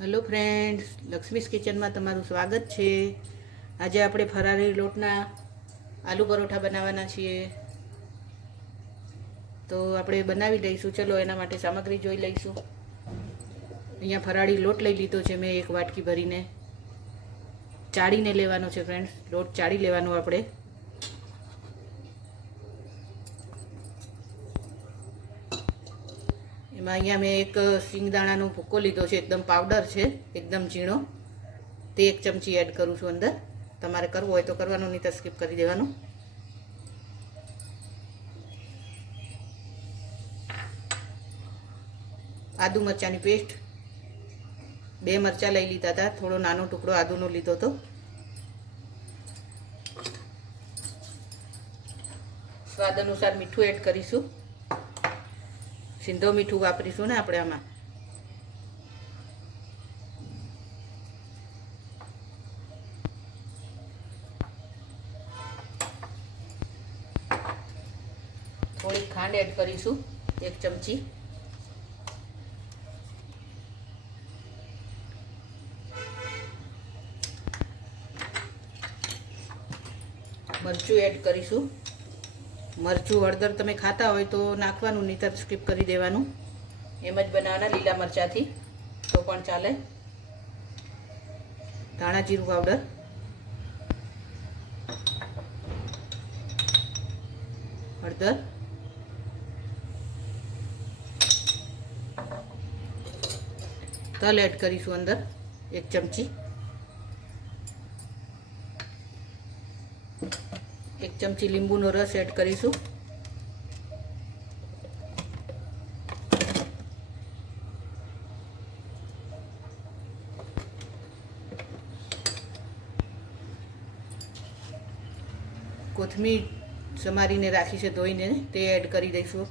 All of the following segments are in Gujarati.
હેલો ફ્રેન્ડ્સ, લક્ષ્મીસ કિચનમાં તમારું સ્વાગત છે। આજે આપણે ફરારી લોટના આલુ પરોઠા બનાવવાના છીએ, તો આપણે બનાવી લઈશું। ચલો એના માટે સામગ્રી જોઈ લઈશું। અહીંયા ફરાળી લોટ લઈ લીધો છે મેં, એક વાટકી ભરીને ચાળીને લેવાનો છે ફ્રેન્ડ્સ, લોટ ચાળી લેવાનો આપણે। એમાં અહીંયા મેં એક સિંગદાણાનો ભૂકો લીધો છે, એકદમ પાવડર છે, એકદમ ઝીણો, તે 1 ચમચી એડ કરું છું અંદર। તમારે કરવો હોય તો કરવાનું, નહીં તો સ્કીપ કરી દેવાનું। આદુ મરચાંની પેસ્ટ, 2 મરચાં લઈ લીધા હતા, થોડો નાનો ટુકડો આદુનો લીધો હતો। સ્વાદ અનુસાર મીઠું એડ કરીશું, સિંધો મીઠું વાપરીશું ને આપણે આમાં। થોડી ખાંડ એડ કરીશું, 1 ચમચી। મરચું એડ કરીશું, મરચું હળદર તમે ખાતા હોય તો નાખવાનું, નહીંતર સ્કીપ કરી દેવાનું। એમ જ બનાવવાના લીલા મરચાંથી તો પણ ચાલે। ધાણા જીરું પાવડર, હળદર, તલ એડ કરીશું અંદર 1 ચમચી। 1 ચમચી લીંબુનો રસ એડ કરીશું। કોથમીર સમારીને રાખી છે ધોઈને, તે એડ કરી દઈશું।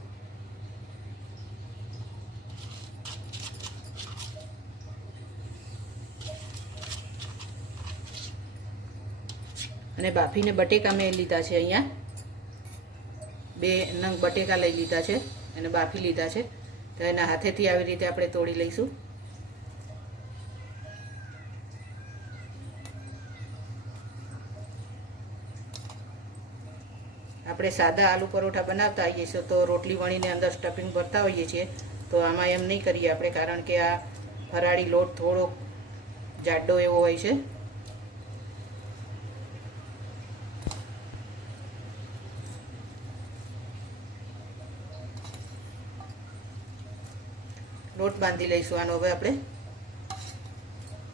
અને બાફીને બટેકા મેં લીધા છે, અહીંયા 2 નંગ બટેકા લઈ લીધા છે અને બાફી લીધા છે, તો એના હાથેથી આવી રીતે આપણે તોડી લઈશું। આપણે સાદા આલુ પરોઠા બનાવતા હોઈએ છીએ તો રોટલી વણીને અંદર સ્ટફિંગ ભરતા હોઈએ છીએ, તો આમાં એમ નહીં કરીએ આપણે, કારણ કે આ ફરાળી લોટ થોડો જાડો એવો હોય છે। લોટ બાંધી લઈશું આનો। હવે આપણે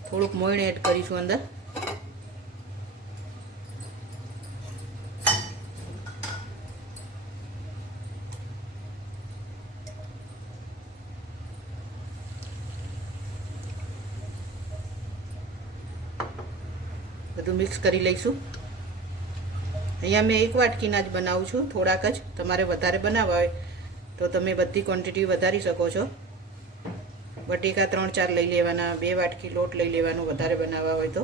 થોડુંક મોણ એડ કરીશું અંદર, બધું મિક્સ કરી લઈશું। અહીંયા મેં 1 વાટકીના જ બનાવું છું, થોડાક જ, તમારે વધારે બનાવવા હોય તો તમે બધી ક્વોન્ટિટી વધારી શકો છો। બટેકા 3-4 લઈ લેવાના, 2 વાટકી લોટ લઈ લેવાનો વધારે બનાવવા હોય તો।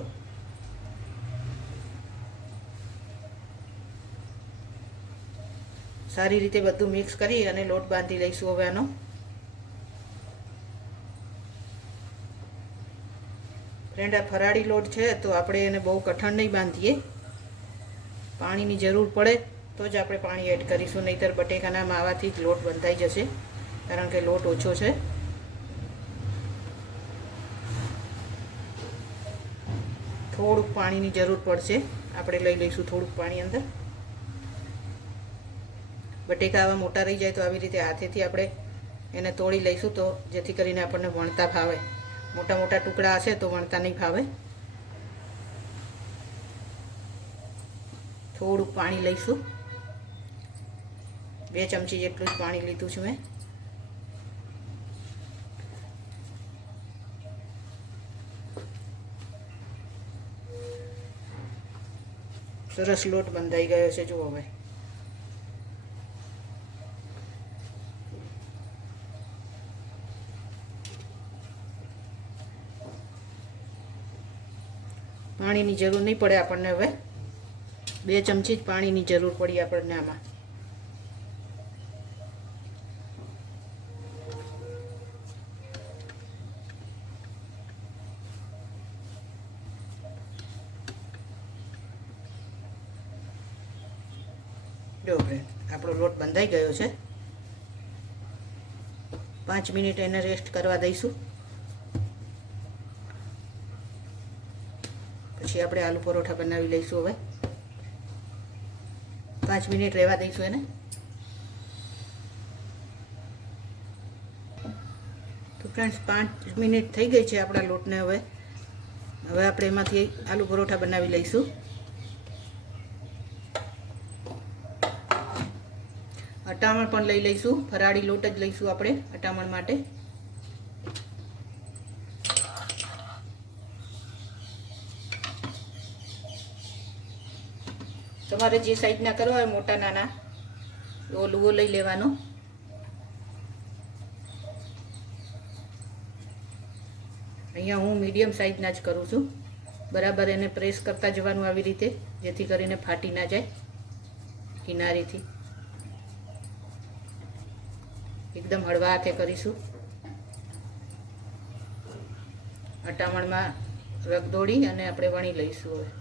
સારી રીતે બધું મિક્સ કરી અને લોટ બાંધી લઈશું હવે આનો। ફ્રેન્ડ, આ ફરાળી લોટ છે તો આપણે એને બહુ કઠણ નહીં બાંધીએ, પાણીની જરૂર પડે તો જ આપણે પાણી એડ કરીશું, નહીંતર બટેકાના માવાથી જ લોટ બંધાઈ જશે, કારણ કે લોટ ઓછો છે। થોડુંક પાણીની જરૂર પડશે, આપણે લઈ લઈશું થોડુંક પાણી અંદર। બટેકા આવા મોટા રહી જાય તો આવી રીતે હાથેથી આપણે એને તોડી લઈશું, તો જેથી કરીને આપણને વણતા ફાવે। મોટા મોટા ટુકડા હશે તો વણતા નહીં ફાવે। થોડુંક પાણી લઈશું, 2 ચમચી જેટલું જ પાણી લીધું છે મેં। સરસ લોટ બંધાઈ ગયો છે, જુઓ। હવે પાણીની જરૂર નહીં પડે આપણને, હવે 2 ચમચી જ પાણીની જરૂર પડી આપણને આમાં। જો ફ્રેન્ડ, આપણો લોટ બંધાઈ ગયો છે. 5 મિનિટ એને રેસ્ટ કરવા દઈશું. પછી આપણે આલુ પરોઠા બનાવી લઈશું. હવે 5 મિનિટ રહેવા દઈશું એને. તો ફ્રેન્ડ્સ, 5 મિનિટ થઈ ગઈ છે આપણા લોટને. હવે આપણે એમાંથી આલુ પરોઠા બનાવી લઈશું. અટામણ પણ લઈ લઈશું. ફરાળી લોટ જ લઈશું આપણે અટામણ માટે. તમારે જે સાઈઝના કરવા હોય, મોટા નાના, એવો લુવો લઈ લેવાનો. અહીંયા હું મીડિયમ સાઈઝના જ કરું છું. બરાબર એને પ્રેસ કરતા જવાનું આવી રીતે, જેથી કરીને ફાટી ના જાય કિનારીથી. એકદમ હળવા હાથે કરીશું. અટામણમાં રગદોળી અને આપણે વણી લઈશું. હવે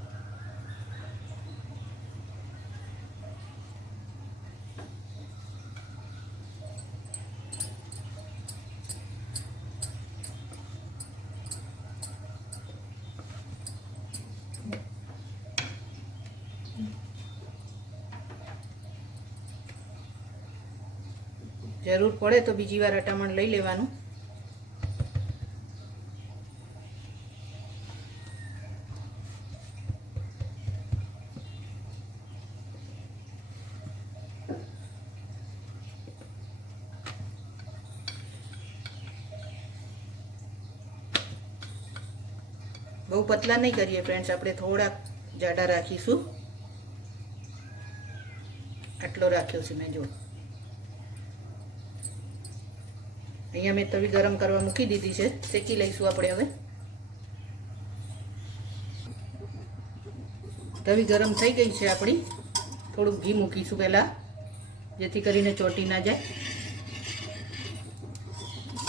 જરૂર પડે તો બીજી વાર અટામણ લઈ લેવાનું. બહુ પતલા નહીં કરીએ ફ્રેન્ડ્સ, આપણે થોડા જાડા રાખીશું. આટલો રાખ્યો છે મેં. જો અહીંયા મેં તવી ગરમ કરવા મૂકી દીધી છે. શેકી લઈશું આપણે. હવે તવી ગરમ થઈ ગઈ છે આપણી. થોડુંક ઘી મૂકીશું પહેલાં, જેથી કરીને ચોંટી ના જાય.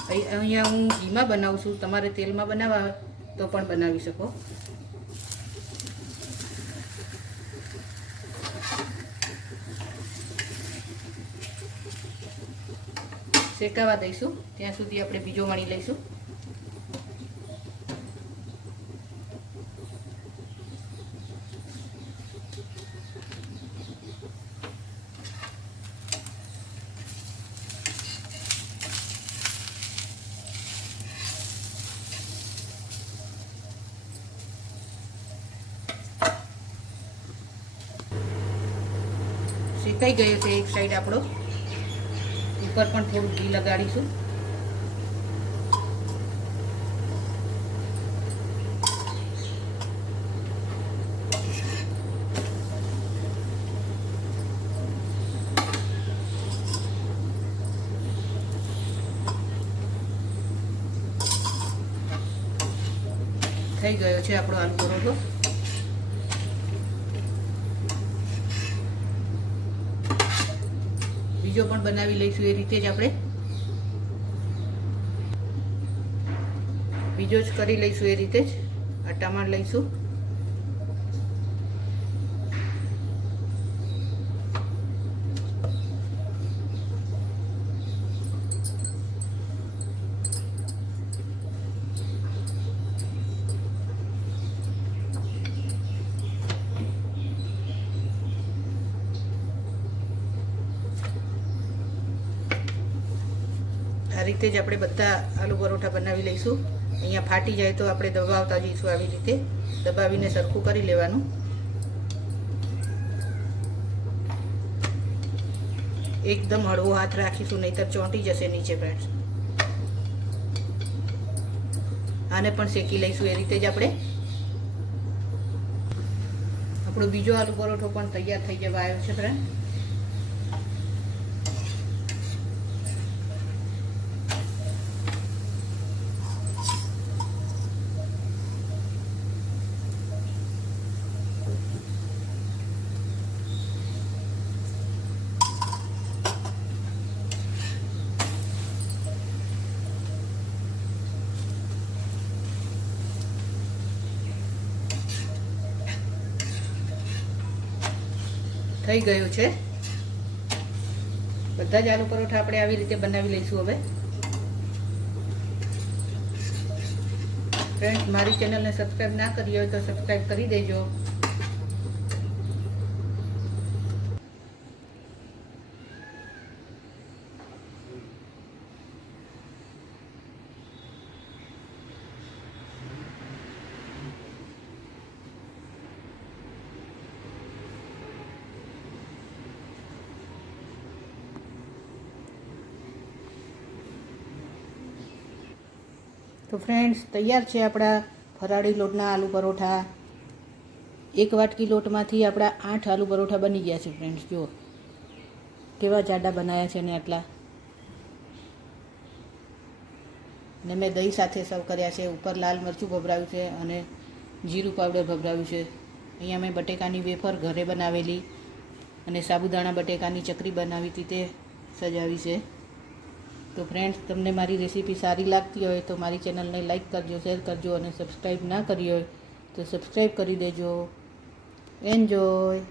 અહીંયા હું ઘીમાં બનાવું છું. તમારે તેલમાં બનાવવા હોય તો પણ બનાવી શકો. શેકાવા દઈશું. ત્યાં સુધી આપણે બીજો વણી લઈશું. શેકાઈ ગયો છે એક સાઈડ આપણો. ઉપર પણ થોડું ઘી લગાડીશું. થઈ ગયો છે આપણો આલુ પરોઠો. બીજો પણ બનાવી લઈશું એ રીતે જ આપણે. બીજો જ કરી લઈશું એ રીતે જ. અટામણ લઈશું. આ રીતે જ આપણે બધા આલુ પરોઠા બનાવી લઈશું. અહીંયા ફાટી જાય તો આપણે દબાવતા જઈશું. આવી રીતે દબાવીને સરખું કરી લેવાનું. એકદમ હળવો હાથ રાખીશું, નહીંતર ચોંટી જશે નીચે ફ્રેન્ડ્સ. આને પણ શેકી લઈશું એ રીતે જ આપણે. આપણો બીજો આલુ પરોઠો પણ તૈયાર થઈ જવા આવ્યો છે ફ્રેન્ડ. થઈ ગયું છે. બધા જ આલુ પરોઠા આપણે આવી રીતે બનાવી લઈશું હવે. ફ્રેન્ડ્સ, મારી ચેનલને સબસ્ક્રાઈબ ના કરી હોય તો સબસ્ક્રાઈબ કરી દેજો. તો ફ્રેન્ડ્સ, તૈયાર છે આપણા ફરાળી લોટના આલુ પરોઠા. 1 વાટકી લોટમાંથી આપણા 8 આલુ પરોઠા બની ગયા છે. ફ્રેન્ડ્સ, જુઓ કેવા જાડા બનાવ્યા છે ને આટલા. ને મેં દહીં સાથે સર્વ કર્યા છે. ઉપર લાલ મરચું ભભરાવ્યું છે અને જીરું પાવડર ભભરાવ્યું છે. અહીંયા મેં બટેકાની વેફર ઘરે બનાવેલી અને સાબુદાણા બટેકાની ચકરી બનાવી હતી તે સજાવી છે. તો ફ્રેન્ડ્સ, તમને મારી રેસીપી સારી લાગતી હોય તો મારી ચેનલને લાઈક કરજો, શેર કરજો અને સબસ્ક્રાઈબ ના કરી હોય તો સબસ્ક્રાઈબ કરી દેજો. એન્જોય.